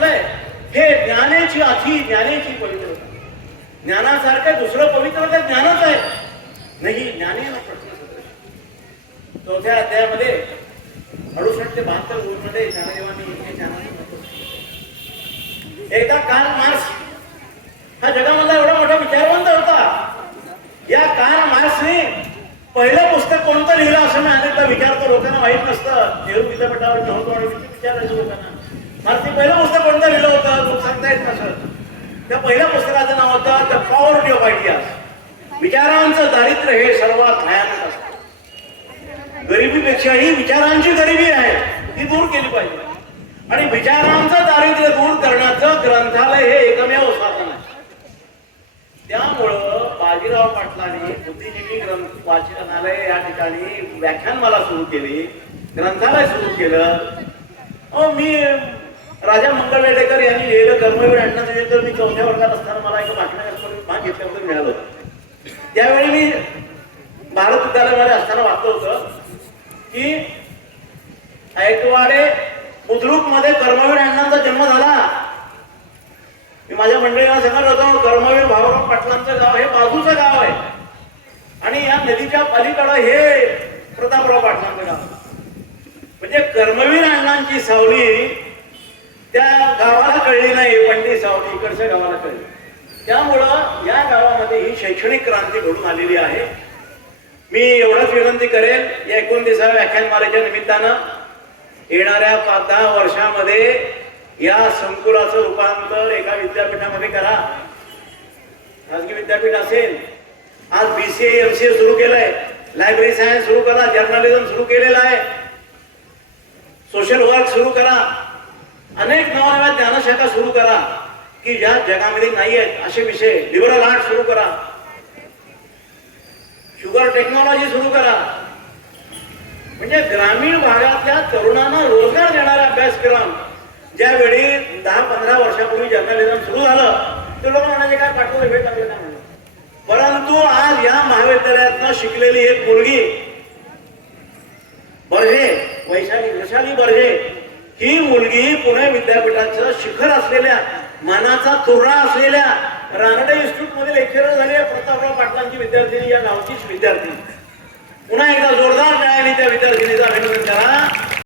म्हटलंय हे ज्ञानेची अथी ज्ञानेची पवित्रता. ज्ञानासारखं दुसरं पवित्र तर ज्ञानच आहे. नाही ज्ञाने चौथ्या अध्यायामध्ये 68 ते 72 ओळीमध्ये ज्ञानदेवांनी हे ज्ञानाचं महत्त्व. एकदा कार्ल मार्क्स हा जगामधला एवढा मोठा विचारवंत होता. या कार्ल मार्क्सने पहिलं पुस्तक कोणतं लिहिलं असं मी अनेकदा विचारतो. लोकांना माहित नसतं. नेहरू विद्यापीठावर नव्हतो आणि विचारायचं लोकांना मार्क्सने पहिलं पुस्तक कोणतं लिहिलं होतं. लोक सांगता येत नसत. त्या पहिल्या पुस्तकाचं नाव होतं द पॉवर्टी ऑफ आयडियाज. विचारांचं दारिद्र्य हे सर्वात भयानक असतं. गरिबीपेक्षाही विचारांची गरिबी आहे ती दूर केली पाहिजे. आणि विचारांचं दारिद्र्य दूर करण्याचं ग्रंथालय हे एकमेव साधन आहे. त्यामुळं बाजीराव पाटलांनी बुद्धिजीवी ग्रंथ वाचनालय या ठिकाणी व्याख्यानमाला सुरू केली, ग्रंथालय सुरू केलं. मी राजा मंगळवेढेकर यांनी लिहिलं कर्मवीर अण्णांचं तर मी 4थ्या वर्गात असताना मला एका भाषणात भाग घेतल्याबद्दल मिळालं होतं. त्यावेळी मी भारत विद्यालयामध्ये असताना वाचलं होतं की ऐकवाडे बुद्रुक मध्ये कर्मवीर अण्णांचा जन्म झाला. मी माझ्या मंडळीला सांगत होतो कर्मवीर भाऊराव पाटलांचं गाव हे बाजूचं गाव आहे आणि या नदीच्या पलीकडं हे प्रतापराव पाटलांचं गाव. म्हणजे कर्मवीर अण्णांची सावली त्या गावाला कळली नाही, पण ती सावली इकडच्या गावाला कळली. त्यामुळं या गावामध्ये ही शैक्षणिक क्रांती घडून आलेली आहे. मी एवढंच विनंती करेन या 29व्या व्याख्यानमालेच्या निमित्तानं येणाऱ्या 5-10 वर्षामध्ये या संकुलाचं रूपांतर एका विद्यापीठामध्ये करा. खाजगी विद्यापीठ असेल. आज BCA MCA सुरू केलंय, लायब्ररी सायन्स सुरू करा, जर्नलिझम सुरू केलेलं आहे, सोशल वर्क सुरू करा, अनेक नवनव्या ज्ञानशाखा सुरू करा की ज्या जगामध्ये नाही आहेत असे विषय. लिबरल आर्ट सुरू करा, शुगर टेक्नॉलॉजी सुरू करा. म्हणजे ग्रामीण भागातल्या तरुणांना रोजगार देणारा अभ्यासक्रम. ज्यावेळी 10-15 वर्षापूर्वी जर्नलिझम सुरू झालं ते लोक म्हणाले काय पाठवले भेट लागले नाही म्हणून. परंतु आज या महाविद्यालयातनं शिकलेली एक मुलगी बर्जे, वैशाली बर्जे, ही मुलगी पुणे विद्यापीठाचं शिखर असलेल्या मानाचा तुरा असलेल्या रानडे इन्स्टिट्यूट मध्ये लेक्चरर झाली आहे. प्रतापराव पाटलांची विद्यार्थिनी, या गावचीच विद्यार्थिनी. पुन्हा एकदा जोरदार टाळ्यांनी त्या विद्यार्थिनीचं अभिनंदन करा.